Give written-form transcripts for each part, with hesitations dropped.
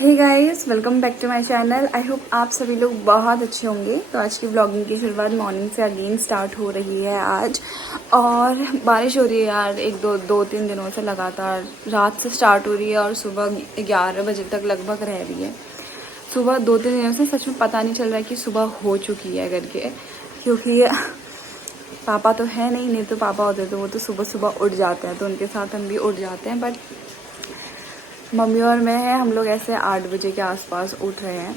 Hey guys, welcome back to my channel. I hope आप सभी लोग बहुत अच्छे होंगे। तो आज की व्लॉगिंग की शुरुआत मॉर्निंग से अगेन स्टार्ट हो रही है आज। और बारिश हो रही है यार, दो तीन दिनों से लगातार। रात से स्टार्ट हो रही है और सुबह 11 बजे तक लगभग रह रही है। सुबह 2-3 दिनों से सच में पता नहीं चल रहा है कि सुबह हो चुकी है करके, क्योंकि पापा तो है नहीं तो पापा होते तो वो तो सुबह सुबह उठ जाते हैं, तो उनके साथ हम भी उठ जाते हैं। बट मम्मी और मैं हैं, हम लोग ऐसे 8 बजे के आसपास उठ रहे हैं।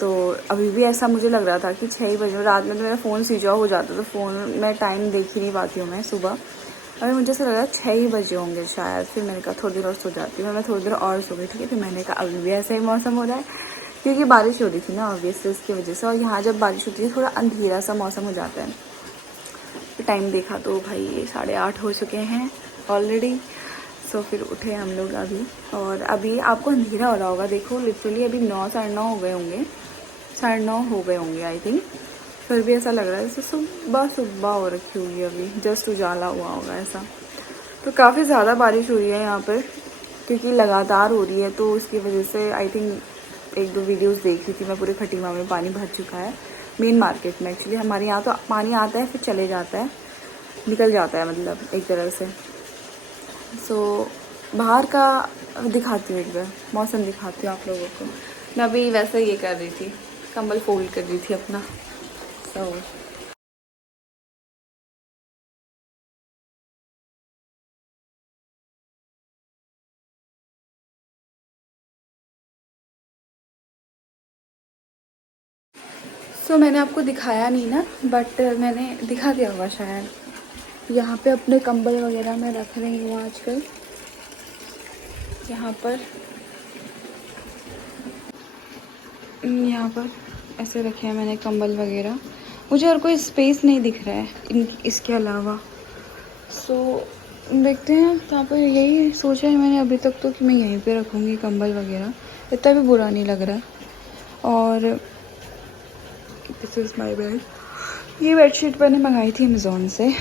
तो अभी भी ऐसा मुझे लग रहा था कि 6 बजे। रात में तो मेरा फ़ोन स्विच ऑफ हो जाता, तो फ़ोन में टाइम देख ही नहीं पाती हूँ मैं सुबह। अभी मुझे ऐसा लग रहा है 6 ही बजे होंगे शायद। फिर मैंने कहा थोड़ी देर और सो जाती हूँ। मैं थोड़ी देर और सो गई, ठीक है। फिर मैंने कहा अभी भी ऐसा ही मौसम हो रहा है, क्योंकि बारिश हो रही थी ना ऑब्वियसली, उसकी वजह से। और यहाँ जब बारिश होती है थोड़ा अंधेरा सा मौसम हो जाता है। फिर टाइम देखा तो भाई 8:30 हो चुके हैं ऑलरेडी। सो फिर उठे हम लोग अभी। और अभी आपको अंधेरा हो रहा होगा, देखो लिटरली अभी 9 साढ़े 9 हो गए होंगे, 9:30 हो गए होंगे आई थिंक। फिर भी ऐसा लग रहा है जैसे सुबह सुबह हो रखी होगी, अभी जस्ट उजाला हुआ होगा ऐसा। तो काफ़ी ज़्यादा बारिश हुई है यहाँ पर, क्योंकि लगातार हो रही है, तो उसकी वजह से आई थिंक 1-2 वीडियोस देखी थी मैं। पूरे खटीमा में पानी भर चुका है, मेन मार्केट में। एक्चुअली हमारे यहाँ तो पानी आता है फिर चले जाता है, निकल जाता है मतलब एक तरह से। सो बाहर का दिखाती हूँ, एक बार मौसम दिखाती हूँ आप लोगों को। मैं अभी वैसे ये कर रही थी, कंबल फोल्ड कर रही थी अपना। सो मैंने आपको दिखाया नहीं ना, बट मैंने दिखा दिया होगा शायद। यहाँ पे अपने कंबल वगैरह मैं रख रही हूँ आजकल। यहाँ पर ऐसे रखे हैं मैंने कंबल वगैरह। मुझे और कोई स्पेस नहीं दिख रहा है इसके अलावा। सो देखते हैं। तो पर यही सोचा है मैंने अभी तक तो, कि मैं यहीं पे रखूँगी कंबल वगैरह। इतना भी बुरा नहीं लग रहा है। और दिस इज़ माई बेड। ये बेडशीट मैंने मंगाई थी अमेज़ोन से,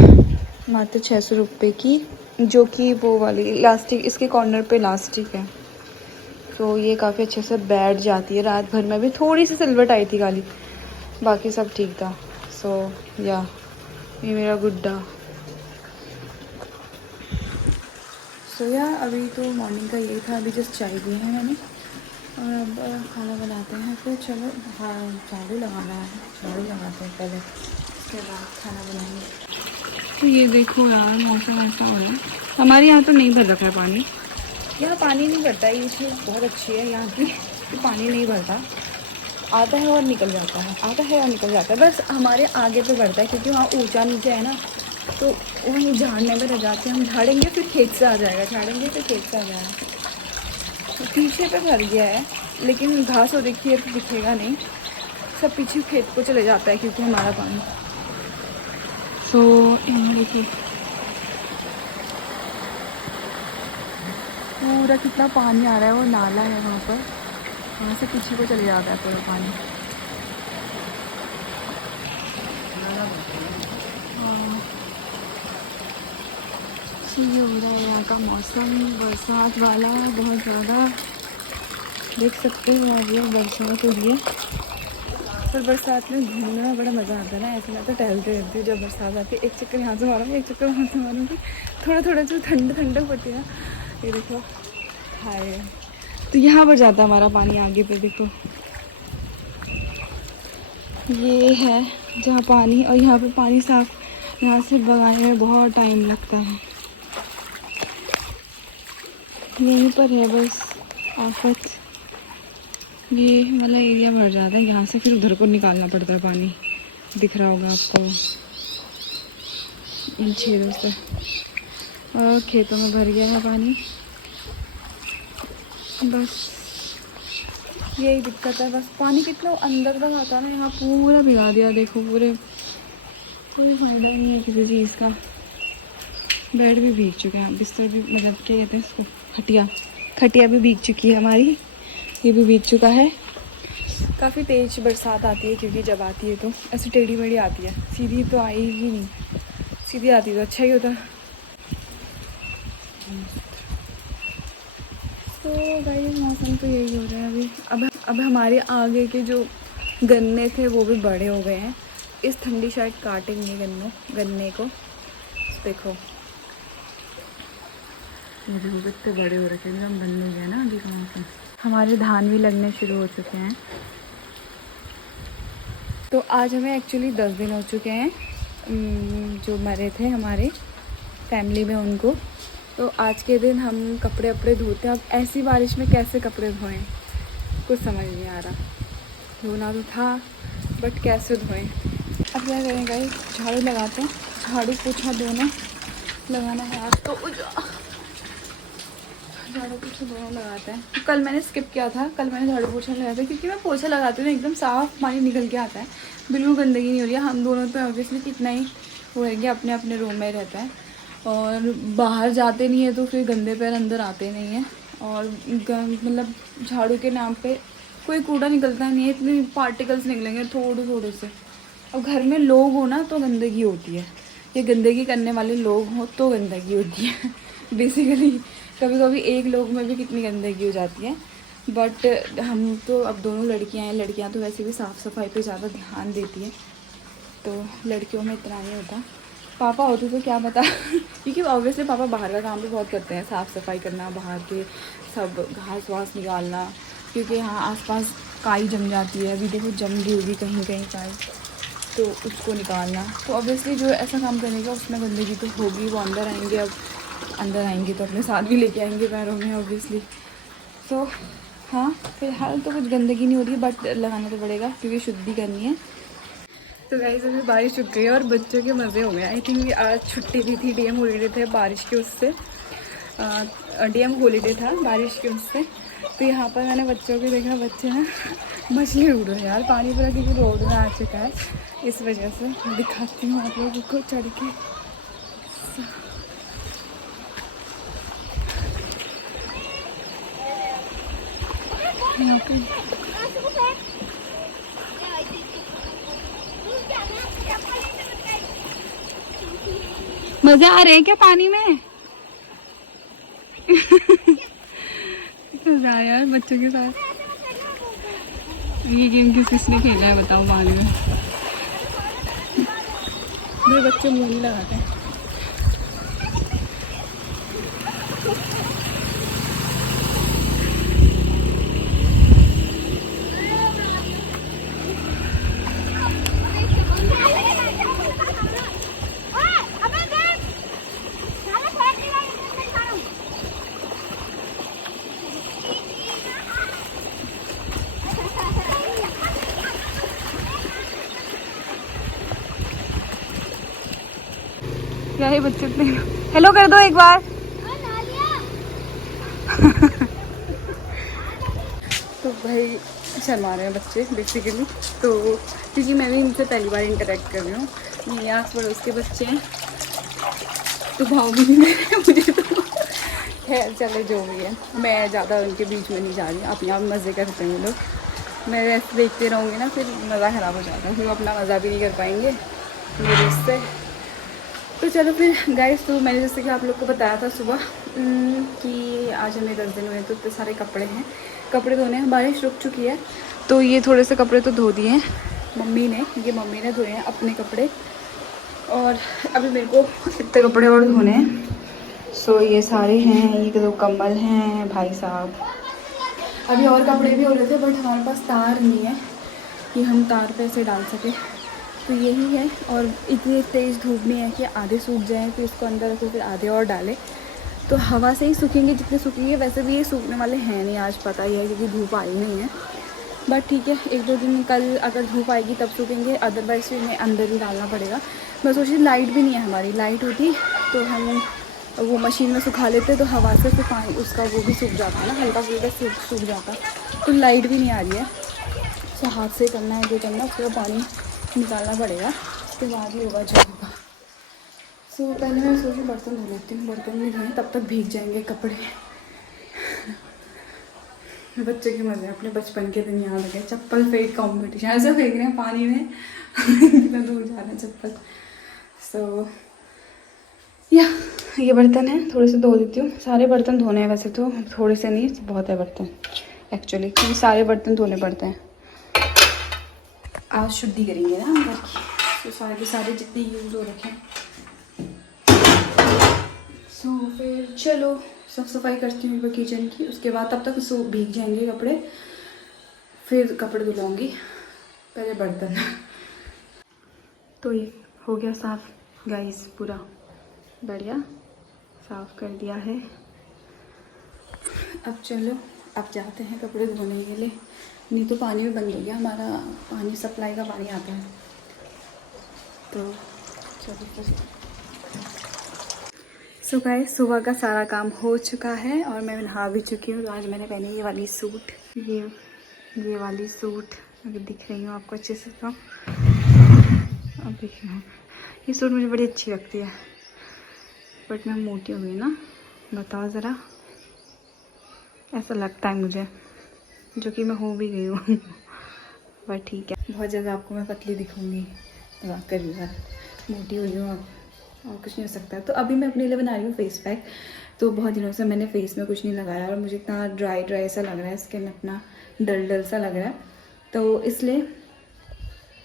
मात्र 600 रुपये की, जो कि वो वाली इलास्टिक, इसके कॉर्नर पे इलास्टिक है। तो ये काफ़ी अच्छे से बैठ जाती है रात भर में। भी थोड़ी सी सिलवट आई थी खाली, बाकी सब ठीक था। सो या ये मेरा गुड्डा। सो या अभी तो मॉर्निंग का यही था। अभी जस्ट चाय दी है मैंने, और अब खाना बनाते हैं। फिर चलो हाँ, झाड़ू लगाना है, झाड़ू लगाते हैं पहले, उसके बाद खाना बनाएंगे। तो ये देखो यार, मौसम ऐसा हो रहा है। हमारे यहाँ तो नहीं भर रखा है पानी। यहाँ पानी नहीं भरता है, ये चीज़ बहुत अच्छी है यहाँ की, कि पानी नहीं भरता। आता है और निकल जाता है, आता है और निकल जाता है। बस हमारे आगे पे भरता है, क्योंकि वहाँ ऊंचा नीचे है ना, तो वहीं झाड़ने में रह जाते हैं। हम झाड़ेंगे फिर खेत से आ जाएगा, झाड़ेंगे फिर खेत से आ जाएगा। तो पीछे पे भर गया है, लेकिन घास हो रखी है तो दिखेगा नहीं। सब पीछे खेत को चले जाता है, क्योंकि हमारा पानी। तो देखिए पूरा कितना पानी आ रहा है। वो नाला है वहाँ पर, वहाँ से पीछे को चले जाता है पूरा पानी। ये हो रहा है यहाँ का मौसम, बरसात वाला बहुत ज़्यादा। देख सकते हो आप, ये बरसात हो रही है। पर बरसात में घूमने में बड़ा मज़ा आता है ना। ऐसे मैं तो टहलते रहती हूँ जब बरसात आती है। एक चक्कर यहाँ से मारूँगी, एक चक्कर वहाँ से मारूँगी। थोड़ा थोड़ा जो ठंड ठंडक होती है ना, ये देखो हाय। तो यहाँ पर जाता है हमारा पानी आगे पे, देखो ये है जहाँ पानी। और यहाँ पे पानी साफ यहाँ से बगाने में बहुत टाइम लगता है। यहीं पर है बस आफत। ये वाला एरिया भर जाता है यहाँ से, फिर उधर को निकालना पड़ता है पानी। दिख रहा होगा आपको इन छेदों से। और खेतों में भर गया है पानी। बस यही दिक्कत है। बस पानी कितना अंदर तक आता है ना, यहाँ पूरा भिगा दिया। देखो पूरे, कोई फायदा नहीं है किसी चीज़ का। बेड भी भीग चुके हैं, बिस्तर भी, मतलब क्या कहते हैं इसको, खटिया भी भीग चुकी है हमारी। ये भी भीग चुका है। काफ़ी तेज़ बरसात आती है, क्योंकि जब आती है तो ऐसे टेढ़ी मेढ़ी आती है, सीधी तो आई ही नहीं। सीधी आती तो अच्छा ही होता। तो तो गाइस मौसम तो यही हो रहा है अभी। अब हमारे आगे के जो गन्ने थे वो भी बड़े हो गए हैं। इस ठंडी शायद काटेंगे गन्ने को। देखो ये देखो कितने बड़े हो रखे हैं, एकदम बनने गए ना अभी का मौसम। हमारे धान भी लगने शुरू हो चुके हैं। तो आज हमें एक्चुअली 10 दिन हो चुके हैं जो मरे थे हमारे फैमिली में उनको। तो आज के दिन हम कपड़े वपड़े धोते हैं। अब ऐसी बारिश में कैसे कपड़े धोएं, कुछ समझ नहीं आ रहा। धोना तो था बट कैसे धोएं। अब क्या करें गाइस, झाड़ू लगाते हैं। झाड़ू पोछा दोनों लगाना है आज तो। झाड़ू पोछा दोनों लगाते हैं। तो कल मैंने स्किप किया था, कल मैंने झाड़ू पोछा लगाया था क्योंकि मैं पोछा लगाती हूँ ना एकदम साफ़ पानी निकल के आता है, बिल्कुल गंदगी नहीं हो रही है। हम दोनों तो ऑब्वियसली कितना ही वो है कि अपने अपने रूम में रहते हैं और बाहर जाते नहीं है तो फिर गंदे पैर अंदर आते नहीं हैं। और मतलब झाड़ू के नाम पे कोई कूड़ा निकलता नहीं है, इतने पार्टिकल्स निकलेंगे थोड़े थोड़े से। अब घर में लोग हो ना तो गंदगी होती है, ये गंदगी करने वाले लोग हों तो गंदगी होती है बेसिकली। कभी कभी एक लोग में भी कितनी गंदगी हो जाती है। बट हम तो अब दोनों लड़कियां हैं, लड़कियां तो वैसे भी साफ़ सफाई पे ज़्यादा ध्यान देती हैं, तो लड़कियों में इतना नहीं होता। पापा होते तो क्या पता क्योंकि ऑब्वियसली पापा बाहर का काम भी बहुत करते हैं, साफ़ सफाई करना, बाहर के सब घास वास निकालना, क्योंकि यहाँ आसपास काई जम जाती है। अभी देखो जम गई होगी कहीं कहीं काई, तो उसको निकालना। तो ऑब्वियसली जो ऐसा काम करेगा उसमें गंदगी तो होगी। वो अंदर आएंगे, अब अंदर आएंगे तो अपने साथ भी लेके आएंगे पैरों में ऑब्वियसली। तो हाँ फिलहाल तो कुछ गंदगी नहीं हो रही है बट लगाना तो पड़ेगा क्योंकि शुद्धि करनी है। तो गाइस अभी बारिश रुक गई है और बच्चों के मज़े हो गए। आई थिंक आज छुट्टी दी थी, डीएम हॉलीडे थे बारिश के उससे, डीएम हॉलीडे था बारिश के उससे। तो यहाँ पर मैंने बच्चों को देखा, बच्चे ना मछली उड़ रहे हैं यार पानी पूरा, क्योंकि रोड में आ चुका है। इस वजह से दिखाती हूँ आप लोगों को चढ़ के। यहाँ पे मजे आ रहे हैं क्या पानी में मजा आया यार बच्चों के साथ। ये गेम किसने खेला है बताओ पानी में। मेरे बच्चे मुंह नहीं लगाते हैं। क्या है बच्चे इतने, हेलो कर दो एक बार तो भाई शर्मा रहे हैं बच्चे बेसिकली। तो क्योंकि मैं भी इनसे पहली बार इंटरेक्ट कर रही हूँ, ये आस पड़ोस के बच्चे हैं तो भाव भी नहीं मेरे मुझे तो खैर चले जो भी है, मैं ज़्यादा उनके बीच में नहीं जा रही। अपने आप मज़े करते हैं वो लोग, मैं ऐसे देखते रहूँगी ना फिर मज़ा ख़राब हो जाता है, फिर वो अपना मज़ा भी नहीं कर पाएंगे मेरे उससे। तो चलो फिर गाइस, तो मैंने जैसे कि आप लोग को बताया था सुबह कि आज हमें 10 दिन हुए तो इतने सारे कपड़े हैं, कपड़े धोने हैं। बारिश रुक चुकी है तो ये थोड़े से कपड़े तो धो दिए हैं मम्मी ने, ये मम्मी ने धोए हैं अपने कपड़े, और अभी मेरे को इतने कपड़े और धोने हैं। सो ये सारे हैं, ये 2 कम्बल हैं भाई साहब। अभी और कपड़े भी हो रहे थे बट हमारे पास तार नहीं है कि हम तार पे ऐसे डाल सकें, तो यही है। और इतनी तेज़ धूप नहीं है कि आधे सूख जाएं तो इसको अंदर रखो फिर आधे और डालें, तो हवा से ही सूखेंगे जितने सूखेंगे। वैसे भी ये सूखने वाले हैं नहीं, आज पता ही है क्योंकि धूप आई नहीं है। बट ठीक है, 1-2 दिन कल अगर धूप आएगी तब सूखेंगे, अदरवाइज़ फिर इन्हें अंदर ही डालना पड़ेगा। मैं सोच रही लाइट भी नहीं है हमारी, लाइट होती तो हम वो मशीन में सुखा लेते तो हवा से फिर पानी उसका वो भी सूख जाता ना, हल्का फुल्का सूख जाता। तो लाइट भी नहीं आ रही है, तो हाथ से करना है जो करना, उसके बाद पानी निकालना पड़ेगा, उसके बाद ही होगा जो होगा। सो पहले मैं सोची बर्तन धो लेती हूँ, बर्तन नहीं धोए तब तक भीग जाएंगे कपड़े। बच्चे के मज़े, अपने बचपन के दिन याद आ गए। चप्पल फेंक कॉम्पिटिशन, ऐसे फेंक रहे हैं पानी में कितना दूर जा रहा है चप्पल। सो या ये बर्तन है, थोड़े से धो देती हूँ। सारे बर्तन धोने हैं वैसे तो, थोड़े से नहीं, बहुत है बर्तन एक्चुअली, क्योंकि सारे बर्तन धोने पड़ते हैं। आज शुद्धि करेंगे ना हम घर की, तो सारे के सारे जितने यूज़ हो रखे हैं। सो फिर चलो साफ सफाई करती हूँ किचन की, उसके बाद तब तक सो भीग जाएंगे कपड़े, फिर कपड़े धुलाऊँगी, पहले बर्तन। तो ये हो गया साफ गाइस, पूरा बढ़िया साफ कर दिया है। अब चलो, अब जाते हैं कपड़े धोने के लिए। नहीं तो पानी भी बंद हो गया हमारा, पानी सप्लाई का पानी आता है। तो चलो सुबह सुबह का सारा काम हो चुका है और मैं नहा भी चुकी हूँ। तो आज मैंने पहनी ये वाली सूट, ये वाली सूट अगर दिख रही हूँ आपको अच्छे से तो, अब दिख रही हूँ। ये सूट मुझे बड़ी अच्छी लगती है, बट मैं मोटी हो गई ना, बताओ ज़रा। ऐसा लगता है मुझे, जो कि मैं हो भी गई हूँ। पर ठीक है, बहुत जगह आपको मैं पतली दिखूँगी, करी बार मोटी हुई हूँ अब, और कुछ नहीं हो सकता। तो अभी मैं अपने लिए बना रही हूँ फेस पैक। तो बहुत दिनों से मैंने फेस में कुछ नहीं लगाया और मुझे इतना ड्राई ड्राई सा लग रहा है, स्किन अपना डल डल सा लग रहा है। तो इसलिए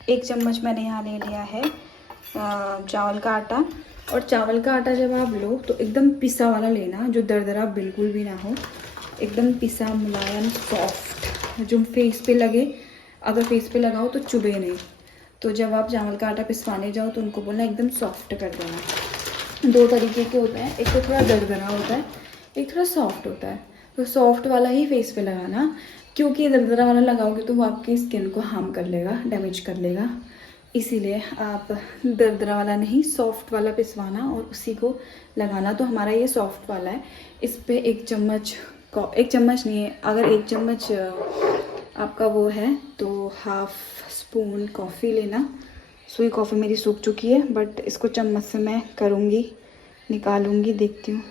1 चम्मच मैंने यहाँ ले लिया है चावल का आटा। और चावल का आटा जब आप लो तो एकदम पिसा वाला लेना, जो दरदरा बिल्कुल भी ना हो, एकदम पिसा मुलायम सॉफ्ट, जो फेस पे लगे, अगर फेस पे लगाओ तो चुभे नहीं। तो जब आप चावल का आटा पिसवाने जाओ तो उनको बोलना एकदम सॉफ्ट कर देना। 2 तरीके के होते हैं, एक तो थोड़ा दरदरा होता है, एक थोड़ा सॉफ्ट होता है। तो सॉफ्ट वाला ही फेस पे लगाना, क्योंकि दरदरा वाला लगाओगे तो वो आपकी स्किन को हार्म कर लेगा, डैमेज कर लेगा। इसीलिए आप दरदरा वाला नहीं, सॉफ्ट वाला पिसवाना और उसी को लगाना। तो हमारा ये सॉफ्ट वाला है। इस पर 1 चम्मच, 1 चम्मच नहीं है, अगर 1 चम्मच आपका वो है तो 1/2 स्पून कॉफ़ी लेना। सुई कॉफ़ी मेरी सूख चुकी है, बट इसको चम्मच से मैं करूँगी, निकालूँगी, देखती हूँ।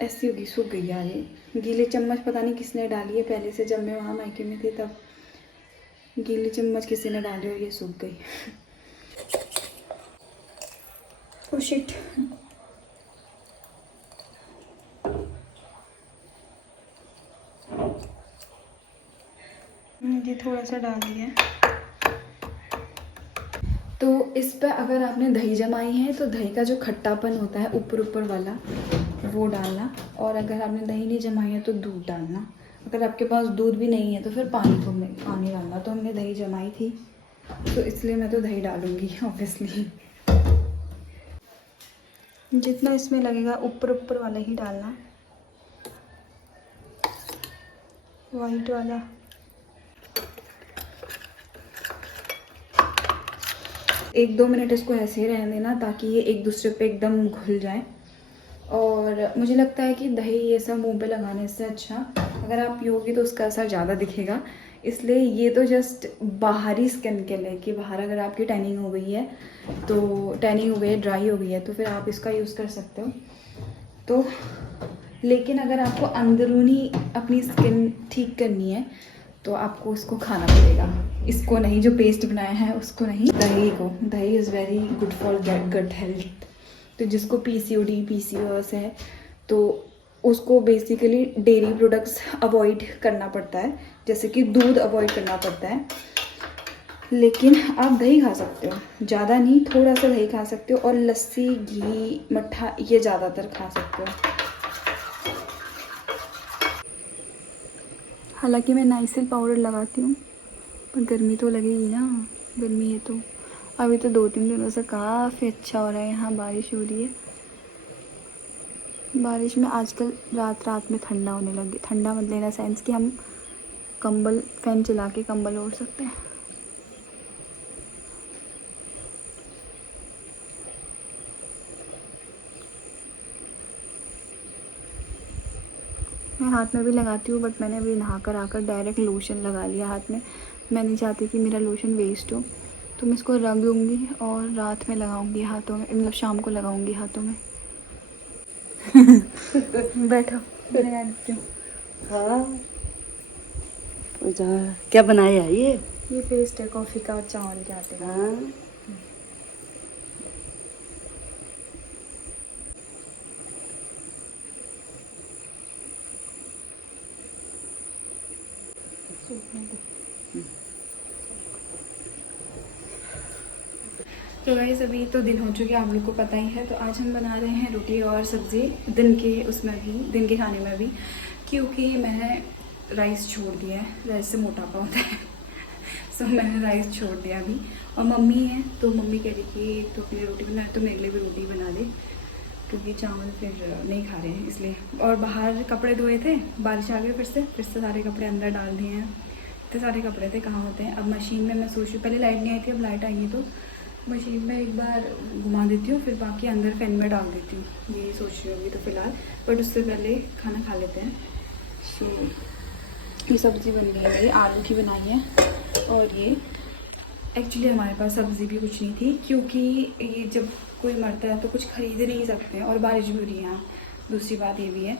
ऐसी होगी, सूख गई यार ये। गीले चम्मच पता नहीं किसने डाली है पहले से, जब मैं वहाँ मायके में थी तब गीली चम्मच किसी ने डाली और ये सूख गई। Oh shit. ये थोड़ा सा डाल दिया। तो इस पर अगर आपने दही जमाई है तो दही का जो खट्टापन होता है ऊपर वाला वो डालना, और अगर आपने दही नहीं जमाई है तो दूध डालना। अगर आपके पास दूध भी नहीं है तो फिर पानी डालना। तो हमने दही जमाई थी तो इसलिए मैं तो दही डालूँगी ऑब्वियसली। जितना इसमें लगेगा ऊपर वाला ही डालना, वाइट वाला। एक 2 मिनट इसको ऐसे ही रहने देना ताकि ये एक दूसरे पे एकदम घुल जाए। और मुझे लगता है कि दही ये सब मुंह पे लगाने से अच्छा अगर आप पियोगे तो उसका असर ज़्यादा दिखेगा। इसलिए ये तो जस्ट बाहरी स्किन के लिए, कि बाहर अगर आपकी टैनिंग हो गई है तो टैनिंग हो गई है, ड्राई हो गई है, तो फिर आप इसका यूज़ कर सकते हो। तो लेकिन अगर आपको अंदरूनी अपनी स्किन ठीक करनी है तो आपको उसको खाना पड़ेगा, इसको नहीं, जो पेस्ट बनाया है उसको नहीं, दही को। Dahi is very good for gut health. तो जिसको PCOD PCOS है तो उसको बेसिकली डेयरी प्रोडक्ट्स अवॉइड करना पड़ता है, जैसे कि दूध अवॉइड करना पड़ता है। लेकिन आप दही खा सकते हो, ज़्यादा नहीं, थोड़ा सा दही खा सकते हो। और लस्सी, घी, मट्ठा ये ज़्यादातर खा सकते हो। हालांकि मैं नाइसिल पाउडर लगाती हूँ, पर गर्मी तो लगेगी ना, गर्मी है तो। अभी तो 2-3 दिनों से काफ़ी अच्छा हो रहा है, यहाँ बारिश हो रही है। बारिश में आजकल रात में ठंडा होने लगे। ठंडा मतलब इन सेंस कि हम कंबल, फैन चला के कंबल ओढ़ सकते हैं। मैं हाथ में भी लगाती हूँ, बट मैंने अभी नहा कर आकर डायरेक्ट लोशन लगा लिया हाथ में। मैं नहीं चाहती कि मेरा लोशन वेस्ट हो, तो मैं इसको रख दूँगी और रात में लगाऊंगी हाथों में, मतलब शाम को लगाऊंगी हाथों में। बैठो, लगा देती हूँ। हाँ, क्या बनाया है ये पेस्ट है कॉफ़ी का और चावल के आटे का। हाँ, तो गाइस अभी तो दिन हो चुके हैं, आप लोग को पता ही है। तो आज हम बना रहे हैं रोटी और सब्ज़ी दिन के उसमें भी, दिन के खाने में भी, क्योंकि मैंने राइस छोड़ दिया है। राइस से मोटापा होता है सो मैंने राइस छोड़ दिया अभी। और मम्मी है तो मम्मी कह रही कि तो अपनी रोटी बना, तो मेरे लिए भी रोटी बना दे, क्योंकि चावल फिर नहीं खा रहे हैं इसलिए। और बाहर कपड़े धोए थे, बारिश आ गई, फिर से सारे कपड़े अंदर डाल दिए हैं। इतने सारे कपड़े थे, कहाँ होते हैं। अब मशीन में मैं सोच रही हूँ, पहले लाइट नहीं आई थी, अब लाइट आई है तो मशीन में एक बार घुमा देती हूँ, फिर बाकी अंदर फैन में डाल देती हूँ, यही सोच रही हूँ अभी तो फ़िलहाल। बट उससे पहले खाना खा लेते हैं। सो ये सब्ज़ी बन गई है मेरी, आलू की बनाई है। और ये एक्चुअली हमारे पास सब्ज़ी भी कुछ नहीं थी, क्योंकि ये जब कोई मरता है तो कुछ खरीद नहीं सकते हैं, और बारिश भी हो रही है यहाँ, दूसरी बात ये भी है।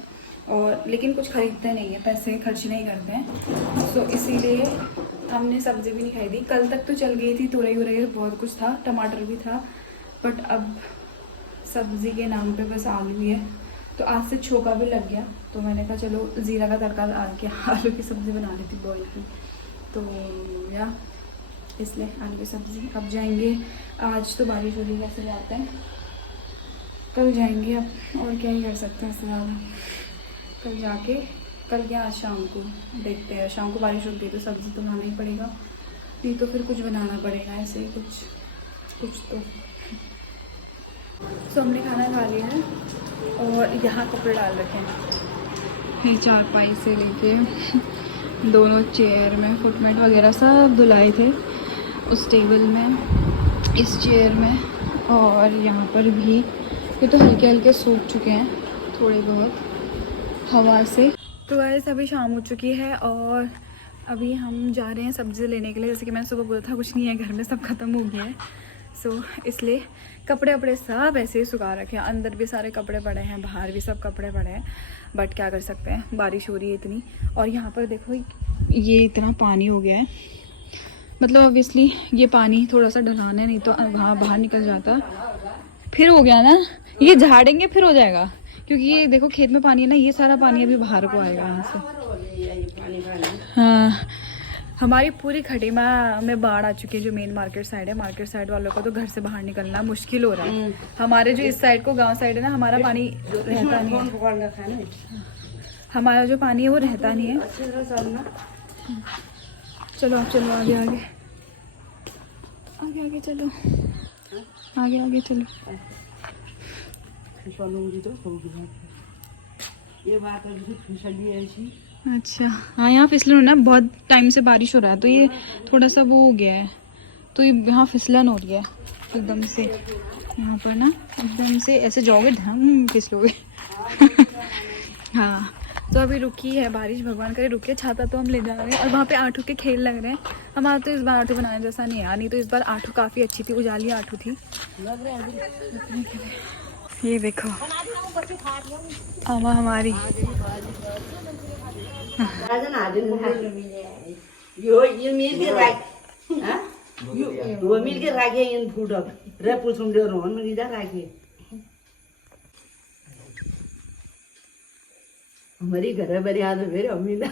और लेकिन कुछ खरीदते नहीं है, पैसे खर्च नहीं करते हैं, सो इसीलिए हमने सब्ज़ी भी नहीं खरीदी। कल तक तो चल गई थी, तुरई उरई बहुत कुछ था, टमाटर भी था, बट अब सब्ज़ी के नाम पे बस आलू ही है। तो आज से छोका भी लग गया, तो मैंने कहा चलो ज़ीरा का तड़का डाल के आलू की सब्ज़ी बना लेती बॉयल की। तो या इसलिए आलू की सब्ज़ी। अब जाएंगे, आज तो बारिश हो रही है, कैसे जाते हैं, कल जाएंगे अब, और क्या ही कर सकते हैं इससे ज़्यादा। कल जाके, कल क्या आज शाम को देखते हैं, शाम को बारिश होती है तो सब्ज़ी तो बनाना ही पड़ेगा, नहीं तो फिर कुछ बनाना पड़ेगा ऐसे ही कुछ तो। तो हमने खाना खा लिया है और यहाँ कपड़े डाल रखे हैं, ये चारपाई से लेके दोनों चेयर में फुटमेट वगैरह सब धुलाए थे, उस टेबल में, इस चेयर में, और यहाँ पर भी। ये तो हल्के हल्के सूख चुके हैं थोड़े बहुत हवा से। तो गाइस अभी शाम हो चुकी है और अभी हम जा रहे हैं सब्ज़ी लेने के लिए। जैसे कि मैंने सुबह बोला था, कुछ नहीं है घर में, सब ख़त्म हो गया है। सो इसलिए कपड़े वपड़े सब ऐसे ही सुखा रखे हैं, अंदर भी सारे कपड़े पड़े हैं, बाहर भी सब कपड़े पड़े हैं, बट क्या कर सकते हैं, बारिश हो रही है इतनी। और यहाँ पर देखो ये इतना पानी हो गया है, मतलब ऑब्वियसली ये पानी थोड़ा सा ढलान है, नहीं तो वहाँ बाहर निकल जाता। फिर हो गया ना, ये झाड़ेंगे फिर हो जाएगा, क्योंकि ये देखो खेत में पानी है ना, ये सारा पानी अभी बाहर को आएगा यहाँ से। हाँ, हमारी पूरी खटीमा में बाढ़ आ चुकी है, जो मेन मार्केट साइड है। मार्केट साइड वालों का तो घर से बाहर निकलना मुश्किल हो रहा है। हमारे जो इस साइड को गांव साइड है ना, हमारा पानी रहता नहीं है, हमारा जो पानी है वो रहता नहीं है। चलो आप चलो आगे आगे आगे आगे चलो, आगे आगे चलो। ये बात फिसली ऐसी। अच्छा हाँ, यहाँ फिसलन हो ना, बहुत टाइम से बारिश हो रहा है तो ये थोड़ा सा वो हो गया है, तो ये यहाँ फिसलन हो रही है एकदम से। यहाँ पर ना एकदम से ऐसे जाओगे धम फिसलोगे हाँ, तो अभी रुकी है बारिश, भगवान करे रुके। छाता तो हम ले जा रहे हैं, और वहाँ पे आठू के खेल लग रहे हैं। हमारा तो इस बार आठू बनाने जैसा नहीं है, नहीं तो इस बार आठू काफ़ी अच्छी थी, उजाली आठू थी। ये देखो आमा हमारी यो मिल के राख, हां यो मिल के राखे इन फूड रे पुछम ले रोहन में इधर राखे। हमारी घर बड़ी याद है मेरे अम्मी ना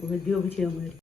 वो दियो भी हमारी